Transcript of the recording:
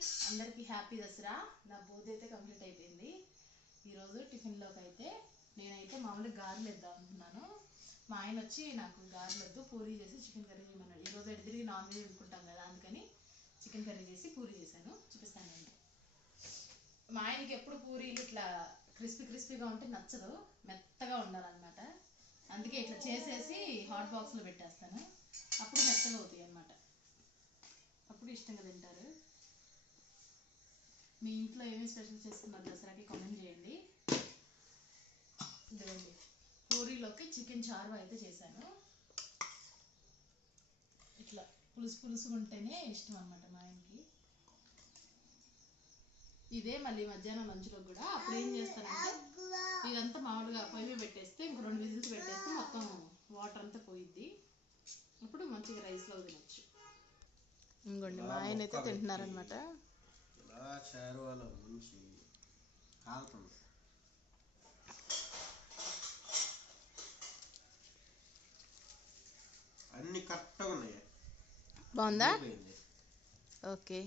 అందరికీ హ్యాపీ దసరా. నా బోధ అయితే కంప్లీట్ అయిపోయింది. ఈరోజు టిఫిన్లోకి అయితే నేనైతే మామూలుగా గారెలు వేద్దాం అనుకున్నాను. మా ఆయన వచ్చి నాకు గారెలు వద్దు, పూరీ చేసి చికెన్ కర్రీ చేయమన్నాడు. ఈరోజు ఎడిదిరిగి నాన్ వెజ్ వండుకుంటాం కదా, అందుకని చికెన్ కర్రీ చేసి పూరీ చేశాను. చూపిస్తానండి. మా ఆయనకి ఎప్పుడు పూరీలు ఇట్లా క్రిస్పీగా ఉంటే నచ్చదు, మెత్తగా ఉండాలన్నమాట. అందుకే ఇట్లా చేసేసి హాట్ బాక్స్లో పెట్టేస్తాను. అప్పుడు మెత్తగా అవుతాయి అన్నమాట. అప్పుడు ఇష్టంగా తింటారు. మీ ఇంట్లో ఏమేమి స్పెషల్ చేసుకున్నారు దసరాకి కామెంట్ చేయండి. ఇదండి, పూరీలోకి చికెన్ చారు అయితే చేశాను. ఇట్లా పులుసుగా ఉంటేనే ఇష్టం అన్నమాట మా ఆయనకి. ఇదే మళ్ళీ మధ్యాహ్నం లంచ్లో కూడా అప్పుడు ఏం చేస్తానంటే ఇదంతా మామూలుగా పొయ్యి పెట్టేస్తే ఇంకో 2 విజిల్స్ పెట్టేస్తే మొత్తం వాటర్ అంతా పోయిద్ది. అప్పుడు మంచిగా రైస్లో తినచ్చు. ఇంకోండి మా ఆయన అయితే తింటున్నారనమాట. అన్ని కరెక్ట్గా ఉన్నాయి. బాగుందా? ఓకే.